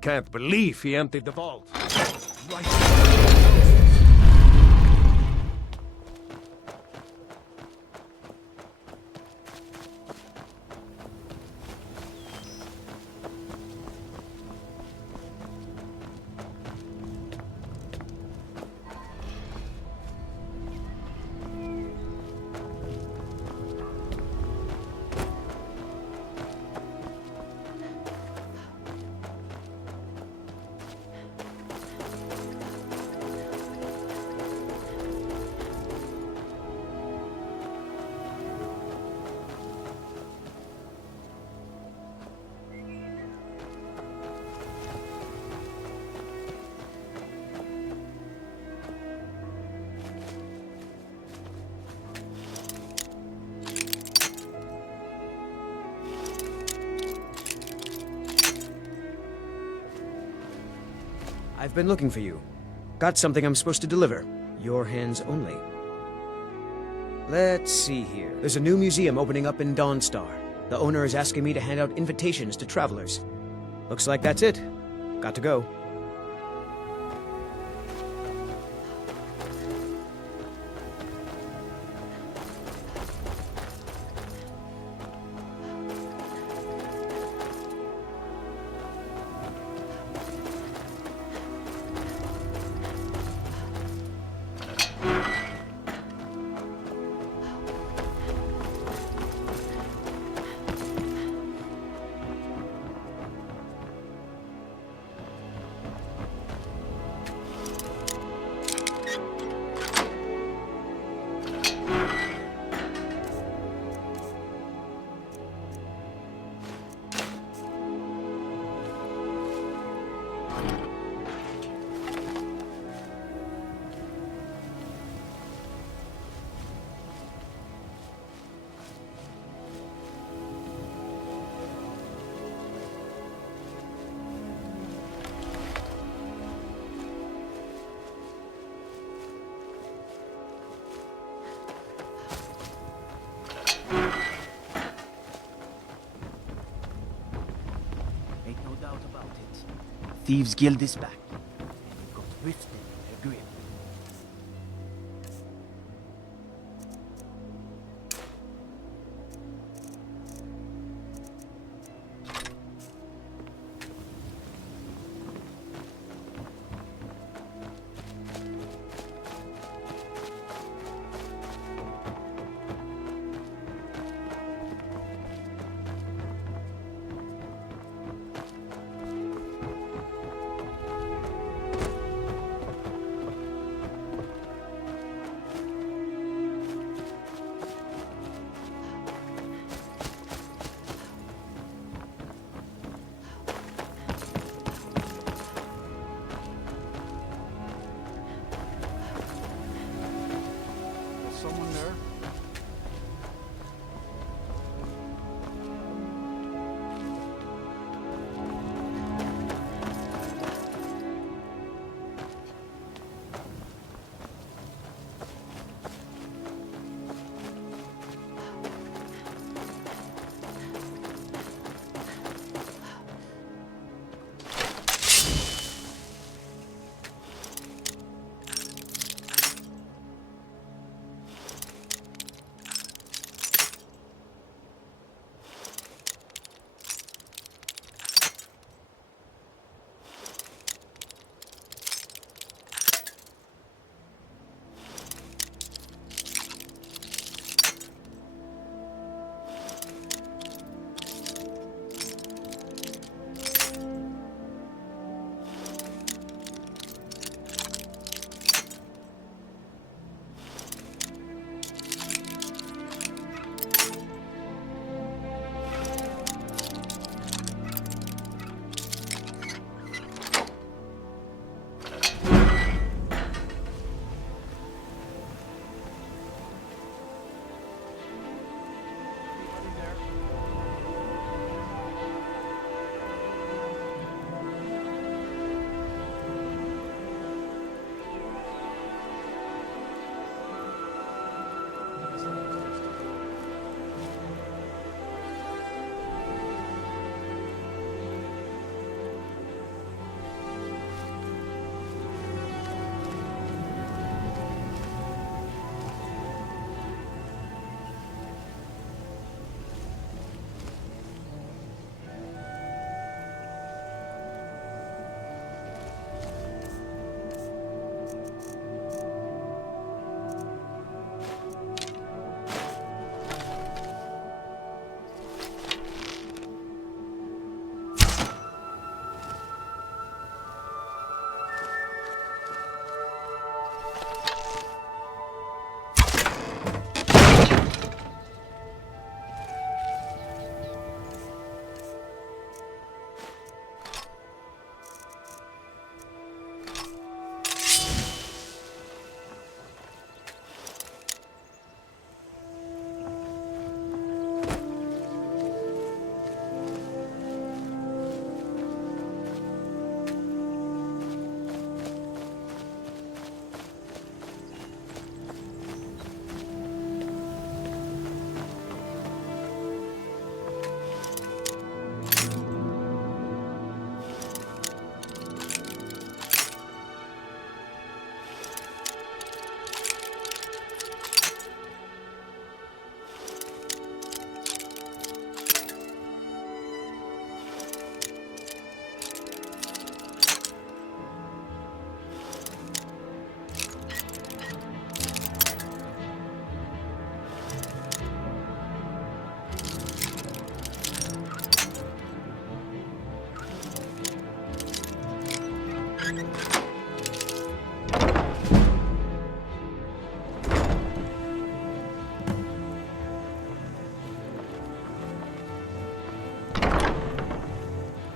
Can't believe he emptied the vault. Right. I've been looking for you. Got something I'm supposed to deliver. Your hands only. Let's see here. There's a new museum opening up in Dawnstar. The owner is asking me to hand out invitations to travelers. Looks like that's it. Got to go. Thieves Guild is back. They've got Riften in their grip.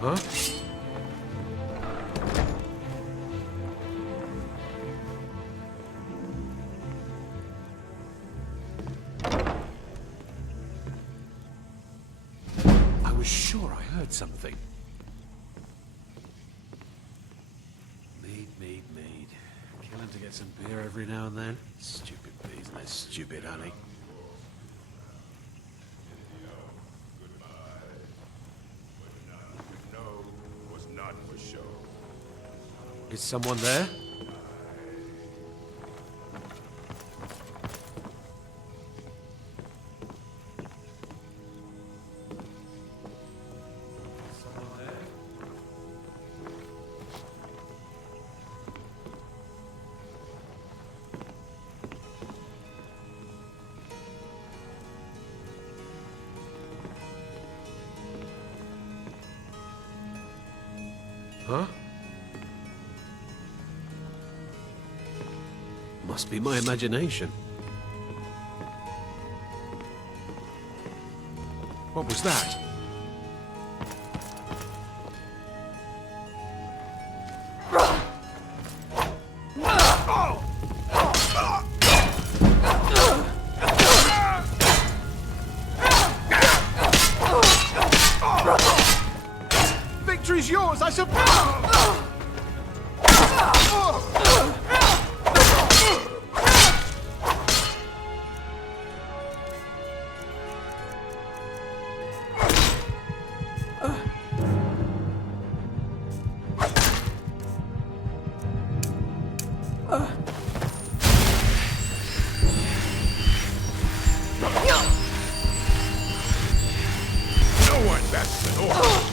Huh? I was sure I heard something. Mead. Killing to get some beer every now and then. Stupid bees and their stupid honey. Is someone there? Huh? Must be my imagination. What was that? Victory's yours, I suppose! No one backs the door.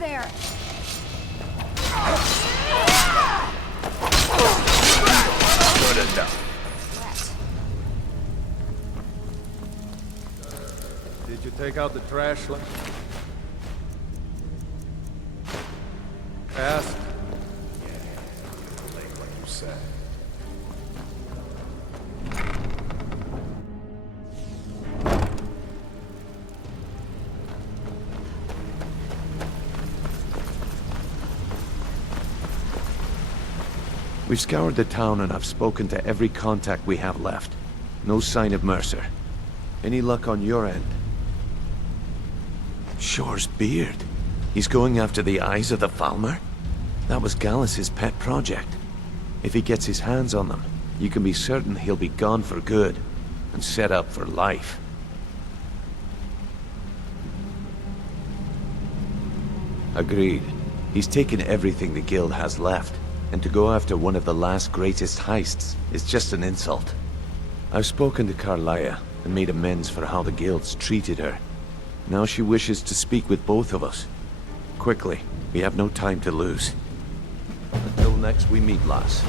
there! Good enough. Did you take out the trash? Asked. Like what you said. We've scoured the town and I've spoken to every contact we have left. No sign of Mercer. Any luck on your end? Shore's beard. He's going after the eyes of the Falmer? That was Gallus's pet project. If he gets his hands on them, you can be certain he'll be gone for good, and set up for life. Agreed. He's taken everything the Guild has left, and to go after one of the last greatest heists is just an insult. I've spoken to Carlia and made amends for how the Guild's treated her. Now she wishes to speak with both of us. Quickly, we have no time to lose. Until next we meet, lass.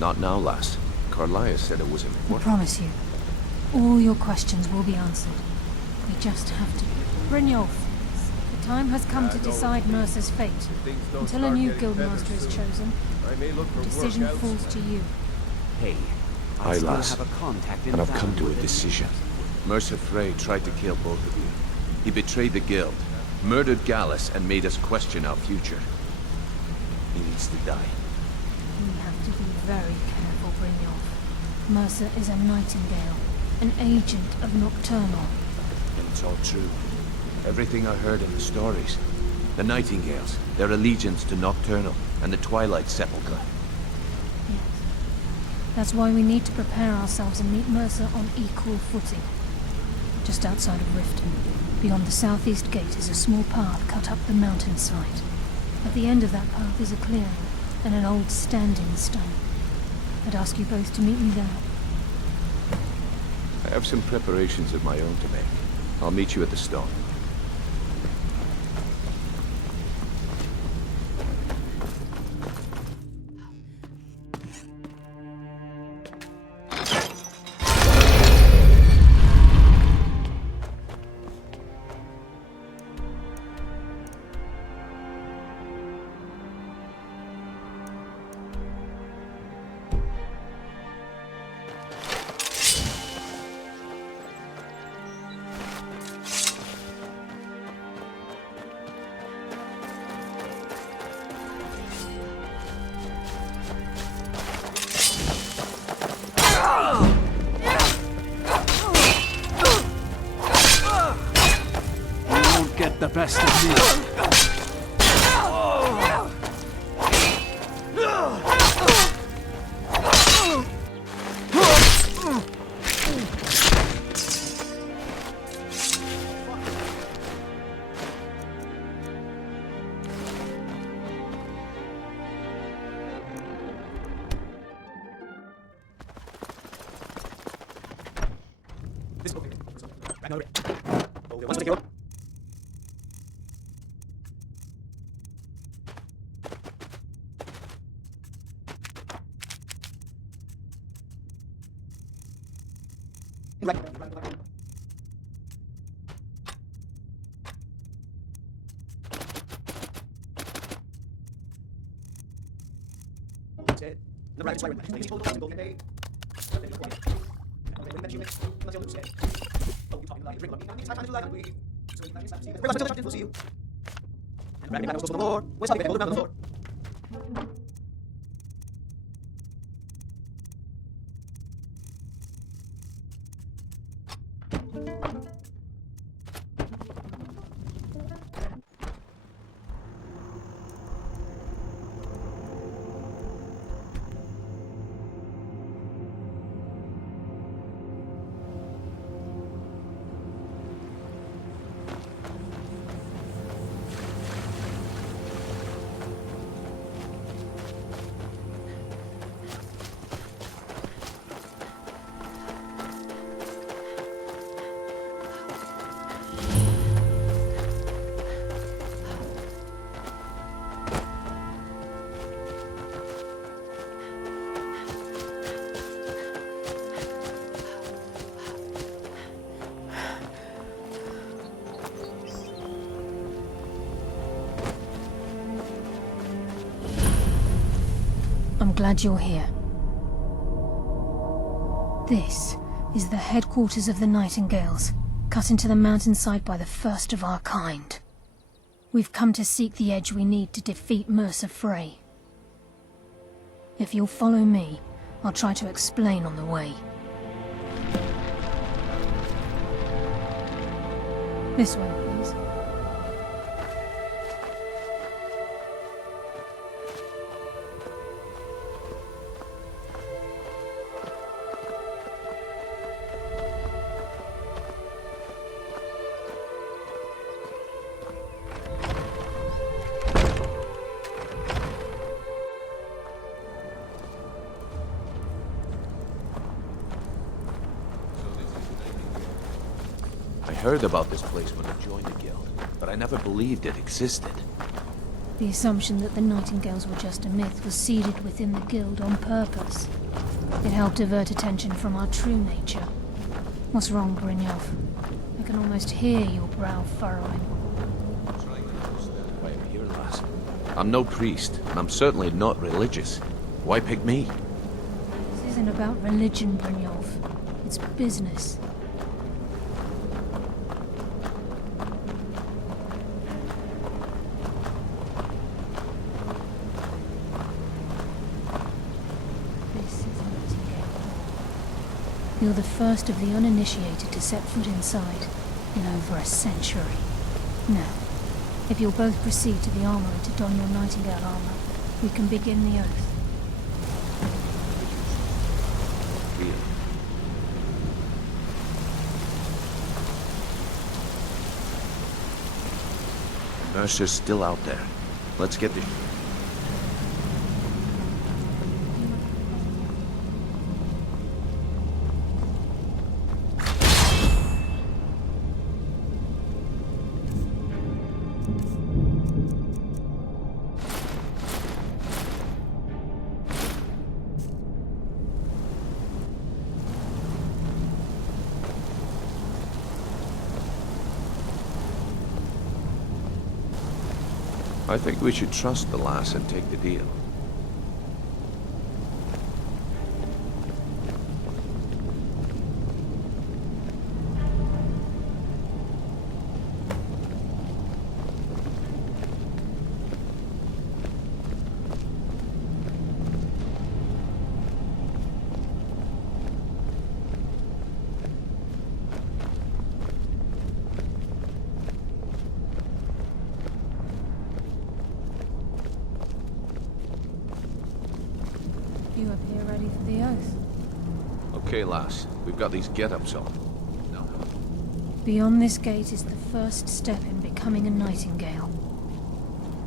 Not now, lass. Carlia said it was I important. promise you, all your questions will be answered. We just have to... Brynjolf, the time has come to decide Mercer's fate. Until a new guildmaster is chosen, the decision falls to you. Hey, Aye, I still lass. have a contact in And I've town come to a with him. decision. Mercer Frey tried to kill both of you. He betrayed the Guild, murdered Gallus, and made us question our future. He needs to die. We have to be very careful, Brynjolf. Mercer is a nightingale, an agent of Nocturnal. And it's all true. Everything I heard in the stories. The Nightingales, their allegiance to Nocturnal, and the Twilight Sepulchre. Yes. That's why we need to prepare ourselves and meet Mercer on equal footing. Just outside of Riften, beyond the southeast gate, is a small path cut up the mountainside. At the end of that path is a clearing, and an old standing stone. I'd ask you both to meet me there. I have some preparations of my own to make. I'll meet you at the stone. Get the best of me. I'm glad you're here. This is the headquarters of the Nightingales, cut into the mountainside by the first of our kind. We've come to seek the edge we need to defeat Mercer Frey. If you'll follow me, I'll try to explain on the way. This way, please. I heard about this place when I joined the guild, but I never believed it existed. The assumption that the Nightingales were just a myth was seeded within the guild on purpose. It helped divert attention from our true nature. What's wrong, Brynjolf? I can almost hear your brow furrowing. Why I'm here, lass. I'm no priest, and I'm certainly not religious. Why pick me? This isn't about religion, Brynjolf. It's business. You're the first of the uninitiated to set foot inside in over a century. Now, if you'll both proceed to the armory to don your Nightingale armor, we can begin the oath. Really? Mercer's still out there. Let's get this. I think we should trust the lass and take the deal. You appear ready for the oath. Okay, lass. We've got these get-ups on. Now, Beyond this gate is the first step in becoming a Nightingale.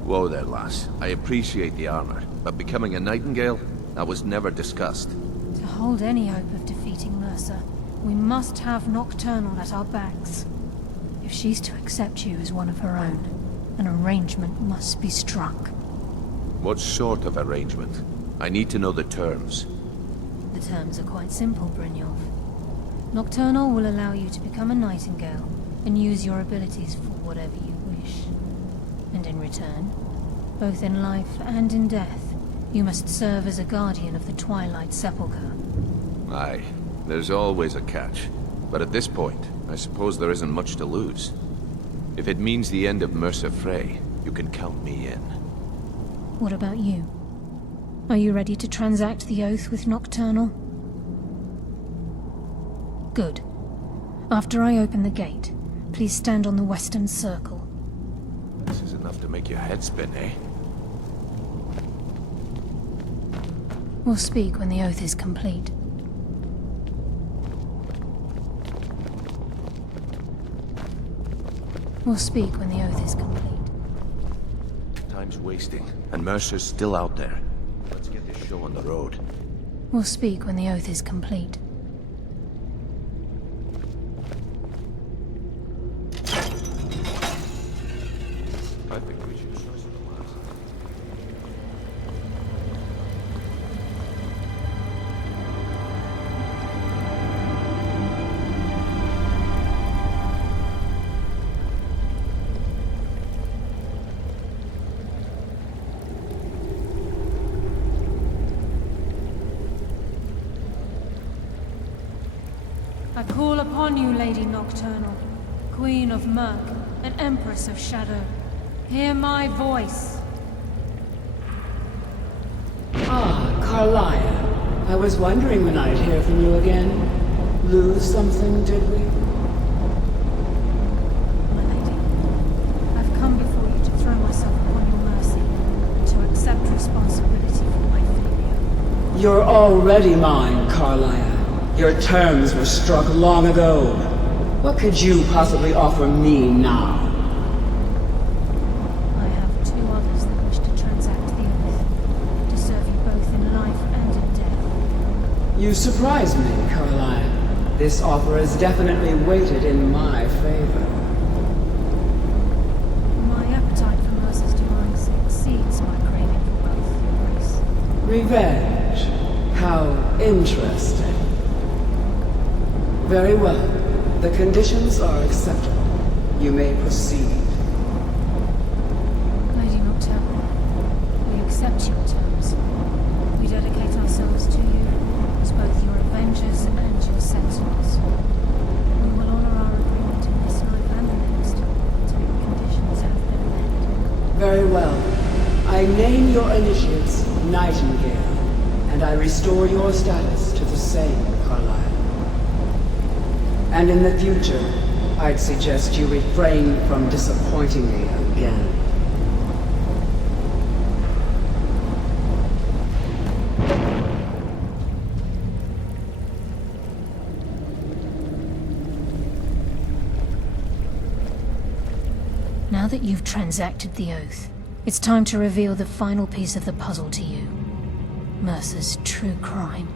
whoa there, lass. I appreciate the armor, but becoming a Nightingale? That was never discussed. To hold any hope of defeating Mercer, we must have Nocturnal at our backs. If she's to accept you as one of her own, an arrangement must be struck. What sort of arrangement? I need to know the terms. The terms are quite simple, Brynjolf. Nocturnal will allow you to become a Nightingale and use your abilities for whatever you wish. And in return, both in life and in death, you must serve as a guardian of the Twilight Sepulchre. Aye, there's always a catch. But at this point, I suppose there isn't much to lose. If it means the end of Mercer Frey, you can count me in. What about you? Are you ready to transact the oath with Nocturnal? Good. After I open the gate, please stand on the western circle. This is enough to make your head spin, eh? We'll speak when the oath is complete. We'll speak when the oath is complete. Time's wasting, and Mercer's still out there. Let's get this show on the road. We'll speak when the oath is complete. I think we should trust the lass. I call upon you, Lady Nocturnal, Queen of Murk, and Empress of Shadow. Hear my voice. Ah, Carlia. I was wondering when I'd hear from you again. Lose something, did we? My lady, I've come before you to throw myself upon your mercy, and to accept responsibility for my failure. You're already mine, Carlia. Your terms were struck long ago. What could you possibly offer me now? I have two others that wish to transact the oath, to serve you both in life and in death. You surprise me, Carlia. This offer is definitely weighted in my favor. My appetite for Mercer's demise exceeds my craving for both, Your Grace. Revenge. How interesting. Very well. The conditions are acceptable. You may proceed. Lady Nocturnal, we accept your terms. We dedicate ourselves to you as both your avengers and your sentinels. We will honor our agreement in this life and the next, until the conditions have been met. Very well. I name your initiates Nightingale, and I restore your status to the same, Carlisle. And in the future, I'd suggest you refrain from disappointing me again. Now that you've transacted the oath, it's time to reveal the final piece of the puzzle to you. Mercer's true crime.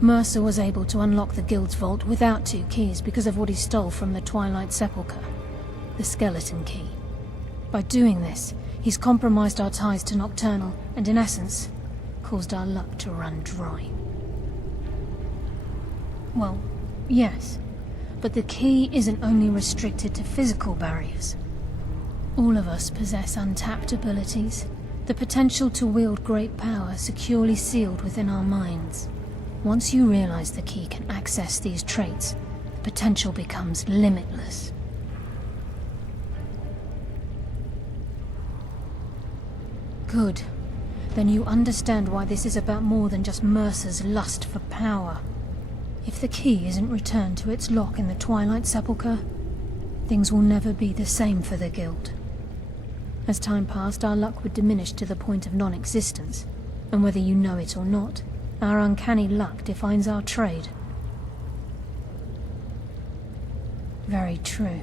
Mercer was able to unlock the Guild's vault without 2 keys because of what he stole from the Twilight Sepulchre, the skeleton key. By doing this, he's compromised our ties to Nocturnal and, in essence, caused our luck to run dry. Well, yes, but the key isn't only restricted to physical barriers. All of us possess untapped abilities, the potential to wield great power securely sealed within our minds. Once you realize the key can access these traits, the potential becomes limitless. Good. Then you understand why this is about more than just Mercer's lust for power. If the key isn't returned to its lock in the Twilight Sepulchre, things will never be the same for the Guild. As time passed, our luck would diminish to the point of non-existence, and whether you know it or not, our uncanny luck defines our trade. Very true.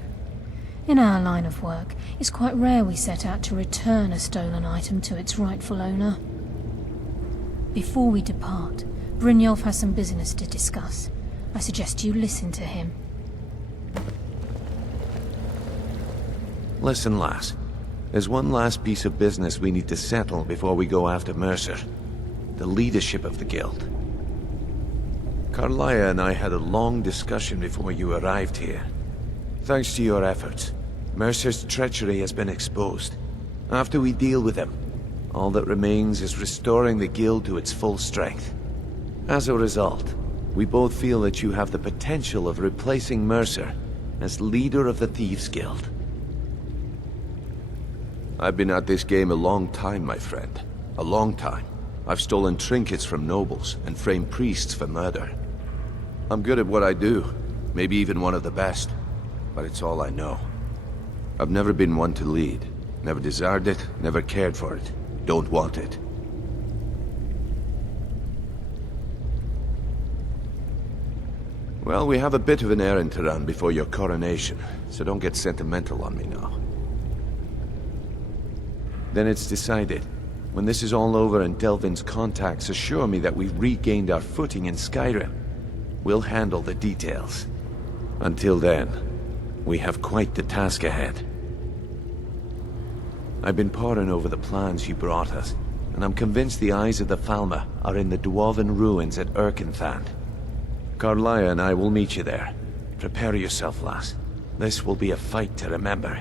In our line of work, it's quite rare we set out to return a stolen item to its rightful owner. Before we depart, Brynjolf has some business to discuss. I suggest you listen to him. Listen, lass. There's one last piece of business we need to settle before we go after Mercer. The leadership of the Guild. Carlia and I had a long discussion before you arrived here. Thanks to your efforts, Mercer's treachery has been exposed. After we deal with him, all that remains is restoring the Guild to its full strength. As a result, we both feel that you have the potential of replacing Mercer as leader of the Thieves Guild. I've been at this game a long time, my friend. A long time. I've stolen trinkets from nobles and framed priests for murder. I'm good at what I do, maybe even one of the best, but it's all I know. I've never been one to lead. Never desired it, never cared for it. Don't want it. Well, we have a bit of an errand to run before your coronation, so don't get sentimental on me now. Then it's decided. When this is all over and Delvin's contacts assure me that we've regained our footing in Skyrim, we'll handle the details. Until then, we have quite the task ahead. I've been poring over the plans you brought us, and I'm convinced the eyes of the Falmer are in the Dwarven ruins at Erkenthand. Carlia and I will meet you there. Prepare yourself, lass. This will be a fight to remember.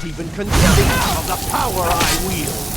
not even conceive of the power I wield.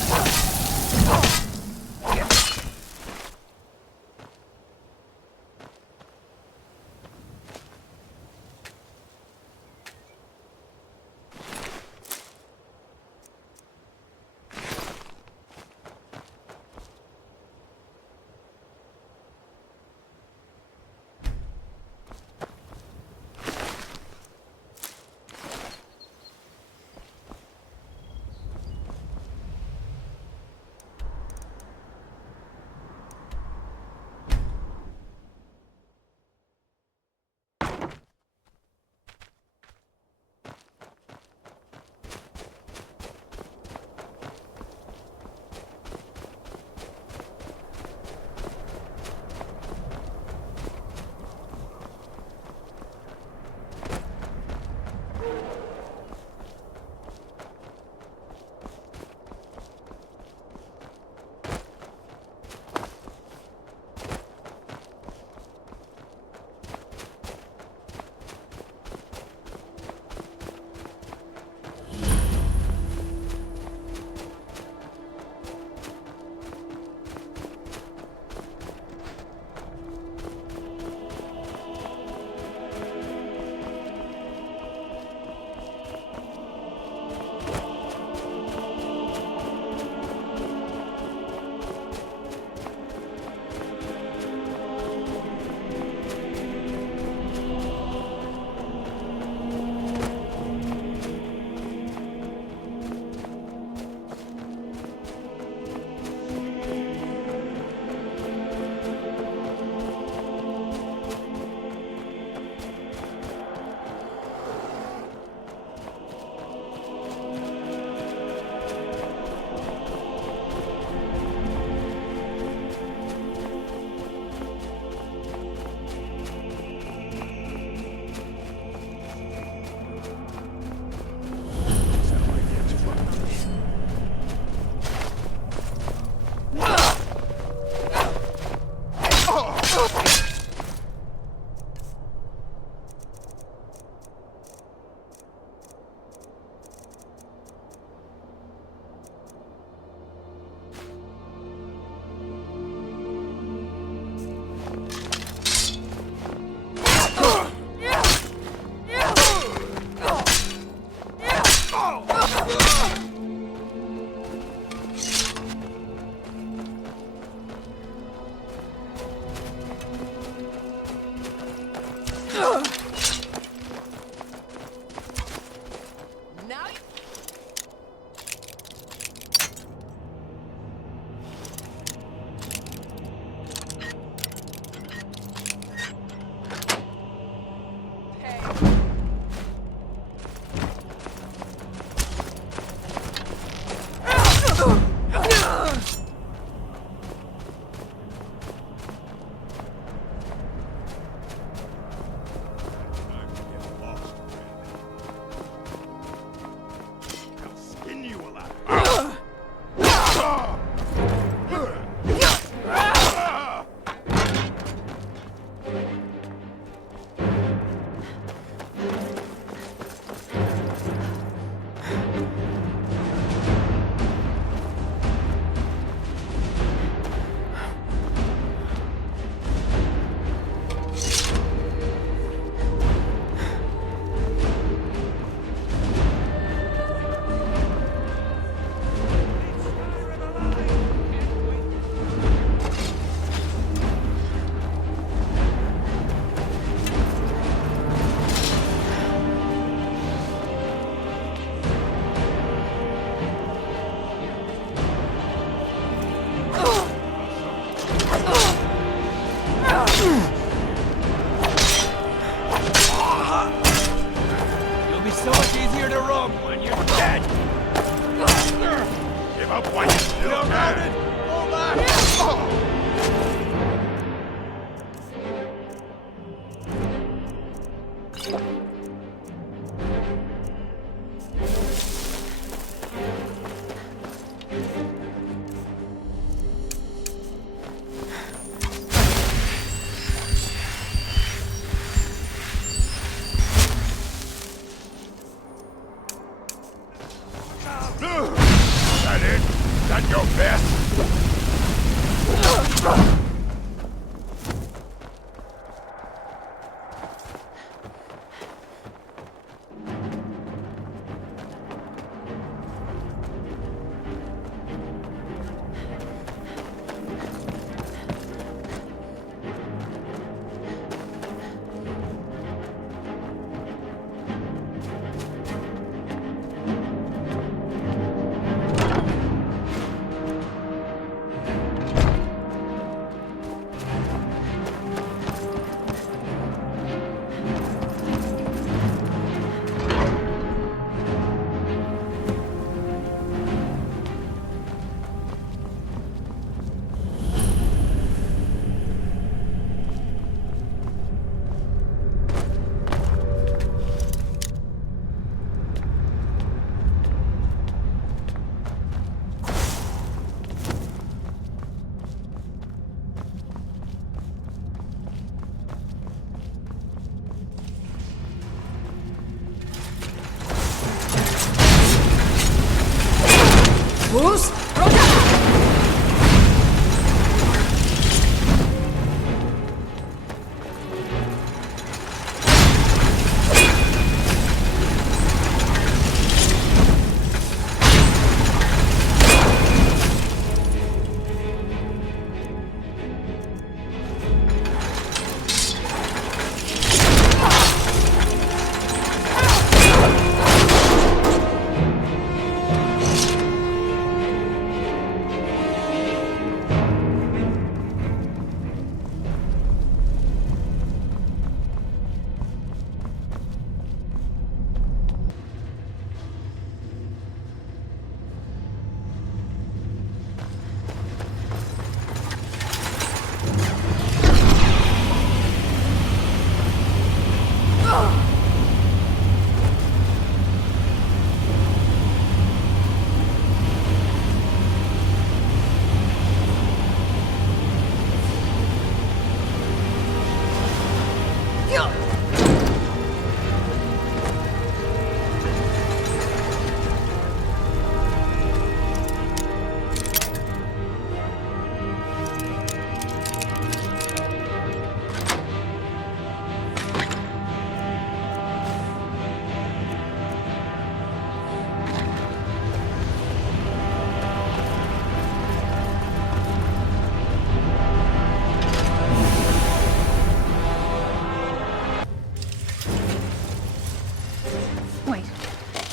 Wait,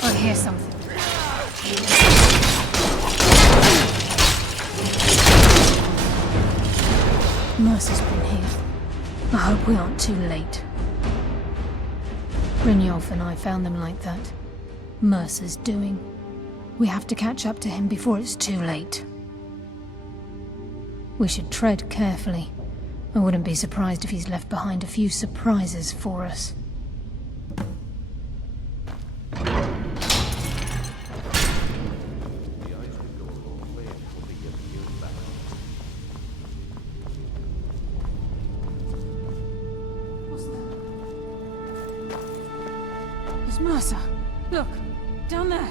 I hear something. Mercy's been here. I hope we aren't too late. Brynjolf and I found them like that. Mercer's doing. We have to catch up to him before it's too late. We should tread carefully. I wouldn't be surprised if he's left behind a few surprises for us. What's that? It's Mercer. Look, down there.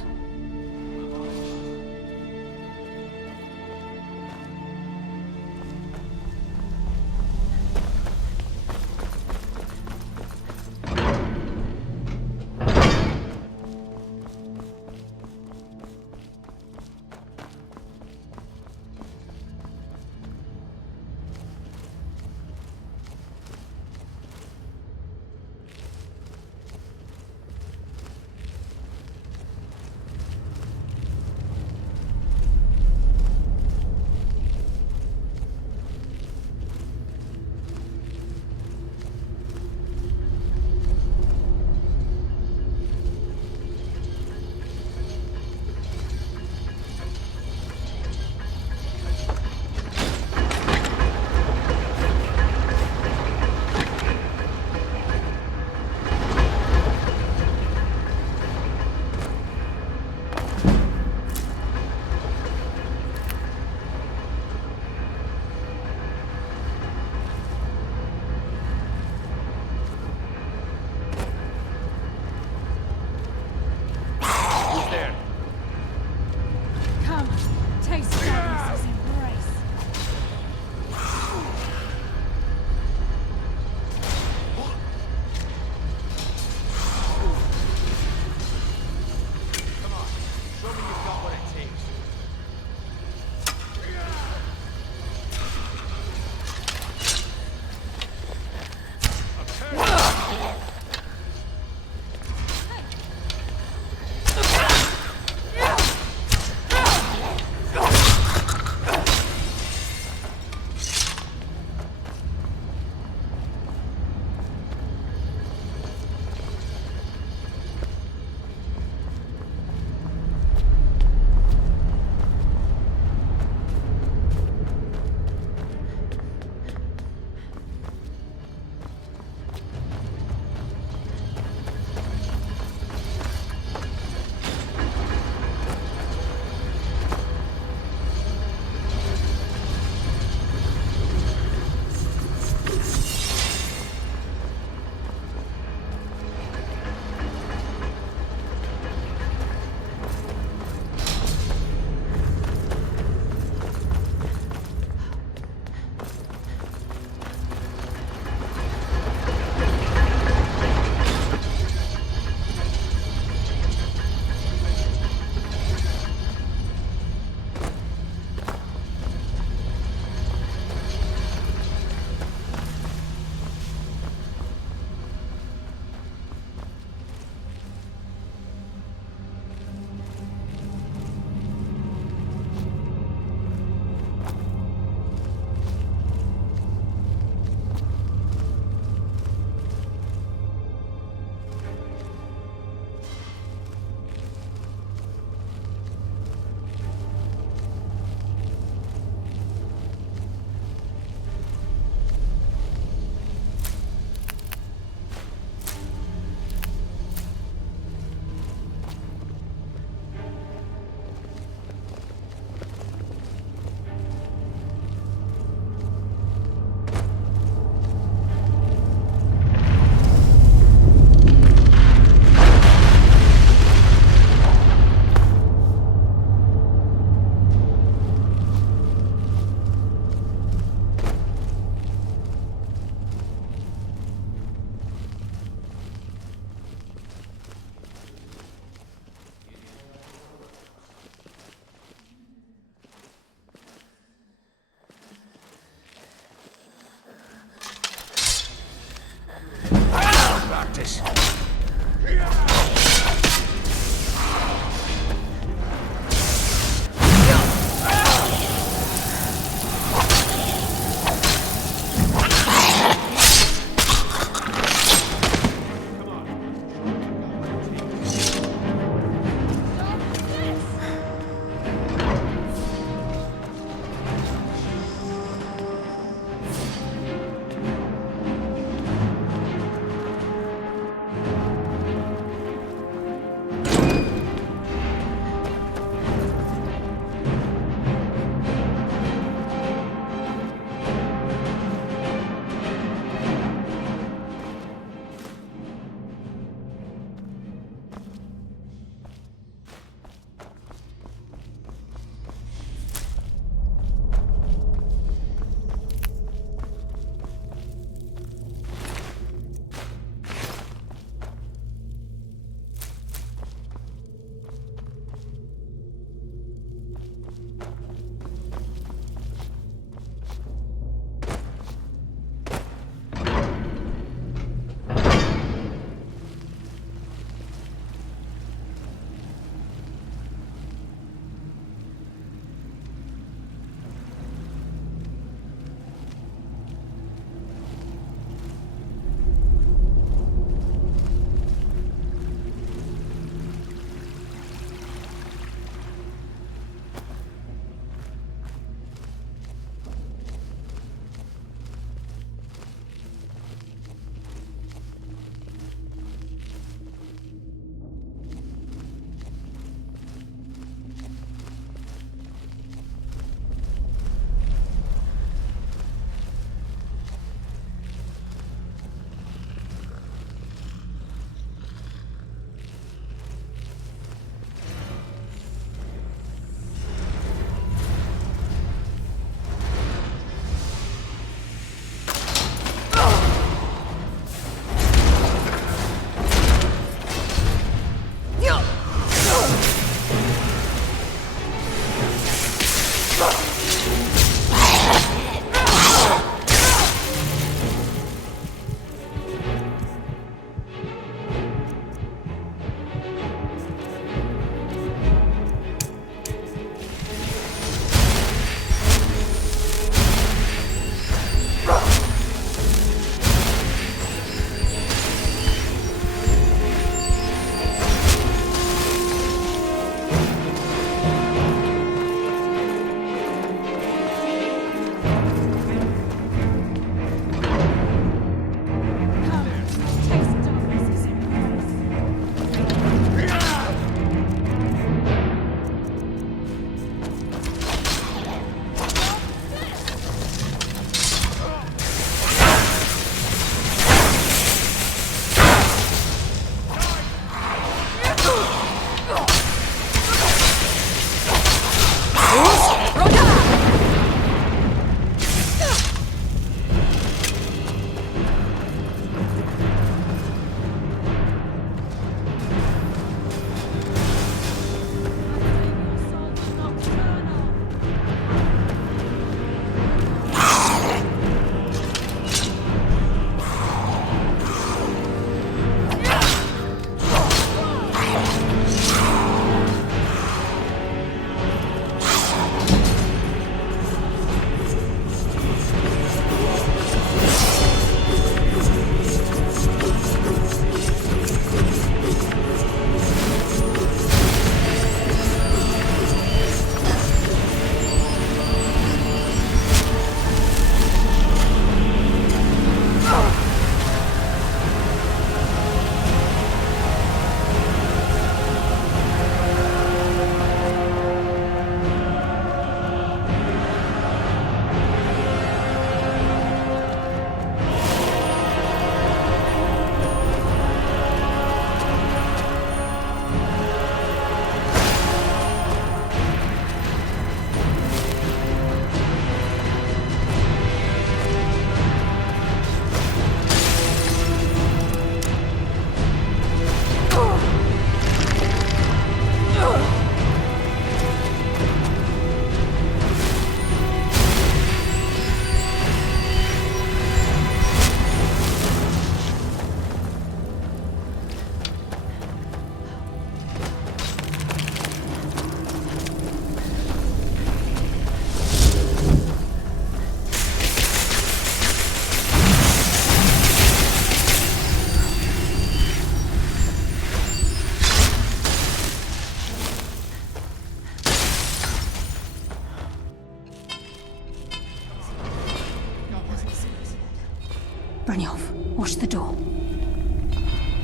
practice.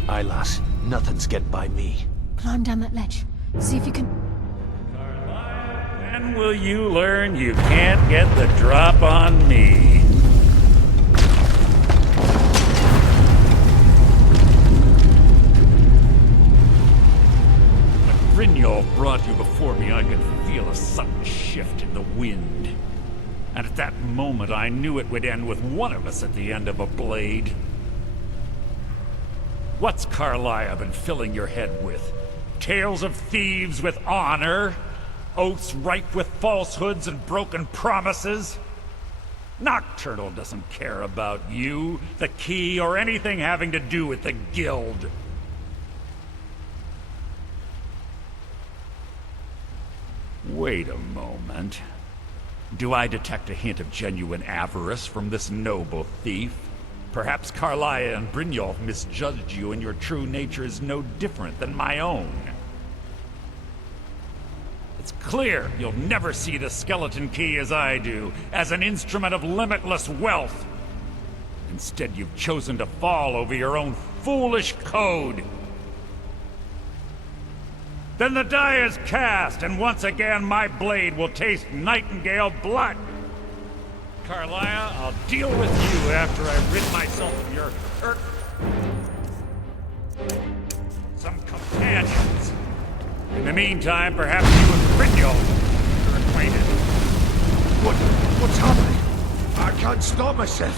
Aye, lass. Nothing's get by me. Climb down that ledge. See if you can... When will you learn you can't get the drop on me? When Brynjolf brought you before me, I could feel a sudden shift in the wind. And at that moment, I knew it would end with one of us at the end of a blade. What's Carlia been filling your head with? Tales of thieves with honor? Oaths ripe with falsehoods and broken promises? Nocturnal doesn't care about you, the key, or anything having to do with the guild. Wait a moment. Do I detect a hint of genuine avarice from this noble thief? Perhaps Carlia and Brynjolf misjudged you and your true nature is no different than my own. It's clear you'll never see the skeleton key as I do, as an instrument of limitless wealth. Instead, you've chosen to fall over your own foolish code. Then the die is cast, and once again my blade will taste nightingale blood. Carlia, I'll deal with you after I rid myself of your hurt. Some companions. In the meantime, perhaps you and Brynjolf are acquainted. What's happening? I can't stop myself.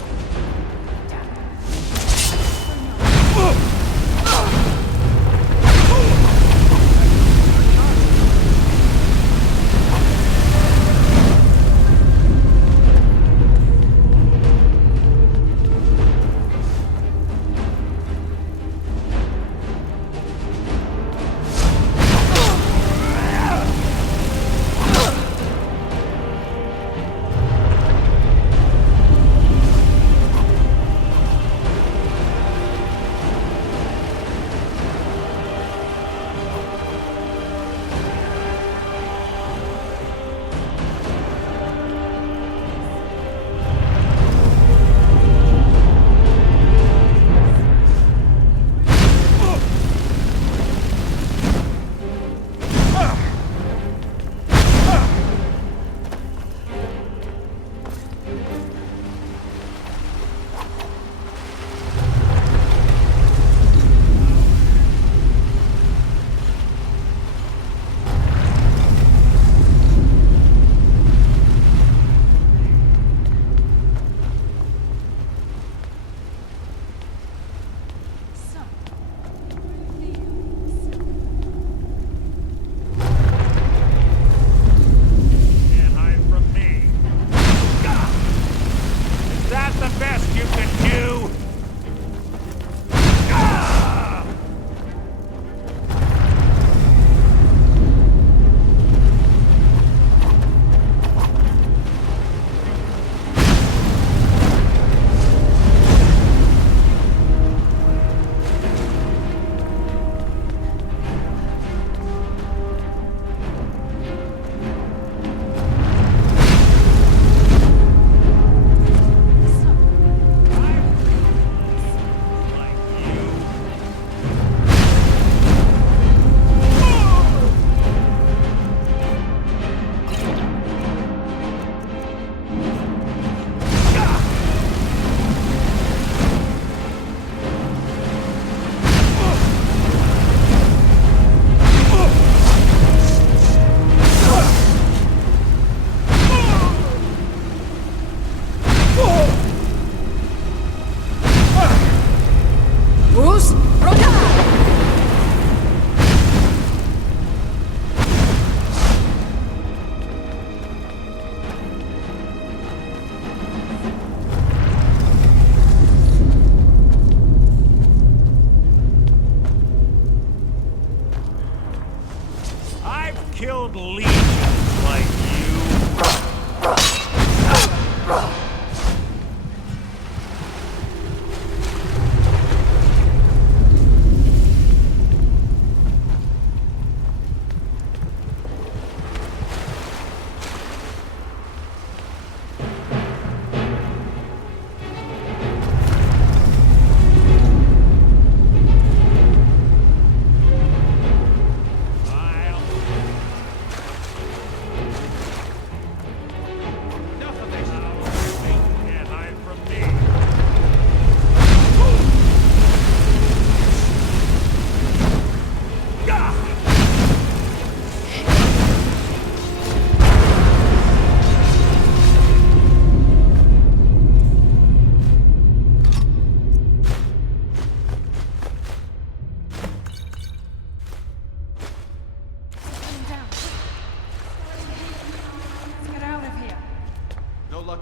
killed legions like you.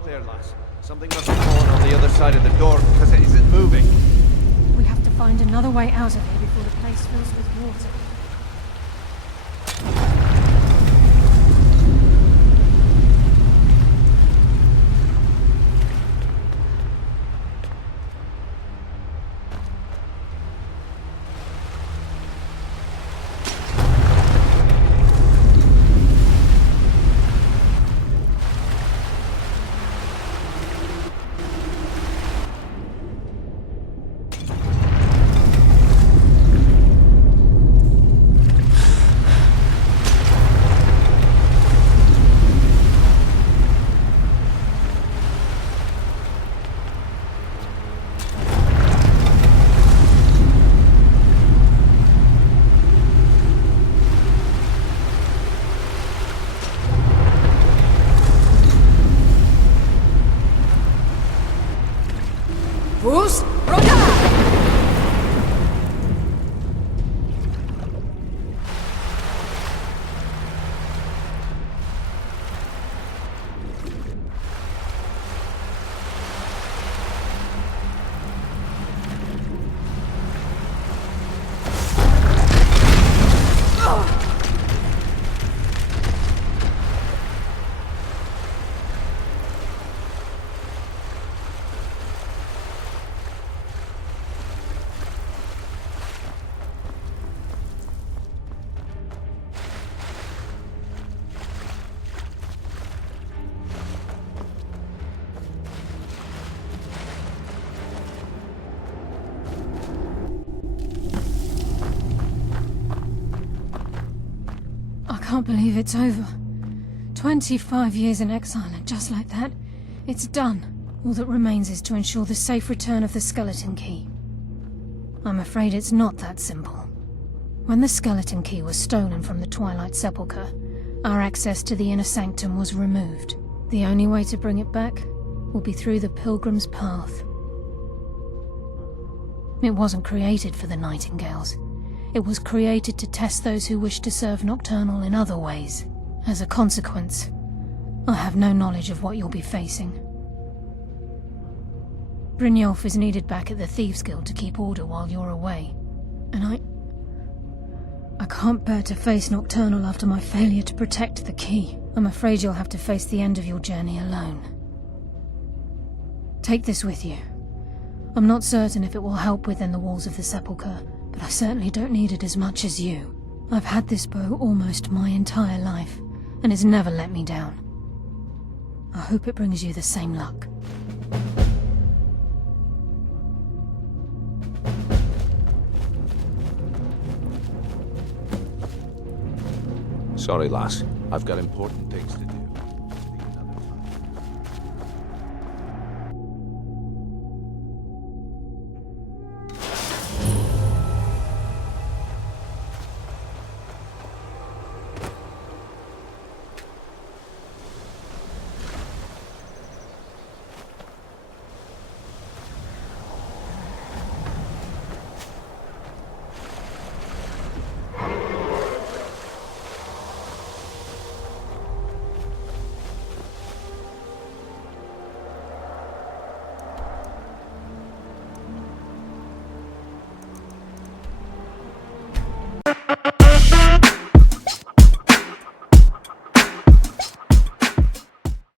there, lass. Something must have fallen on the other side of the door because it isn't moving. We have to find another way out of here before the place fills with water. Bruce, Roda! I can't believe it's over. 25 years in exile, and just like that, it's done. All that remains is to ensure the safe return of the skeleton key. I'm afraid it's not that simple. When the skeleton key was stolen from the Twilight Sepulchre, our access to the inner sanctum was removed. The only way to bring it back will be through the Pilgrim's Path. It wasn't created for the Nightingales. It was created to test those who wish to serve Nocturnal in other ways. As a consequence, I have no knowledge of what you'll be facing. Brynjolf is needed back at the Thieves Guild to keep order while you're away. And I can't bear to face Nocturnal after my failure to protect the key. I'm afraid you'll have to face the end of your journey alone. Take this with you. I'm not certain if it will help within the walls of the Sepulchre, but I certainly don't need it as much as you. I've had this bow almost my entire life, and it's never let me down. I hope it brings you the same luck. Sorry, lass. I've got important things to do.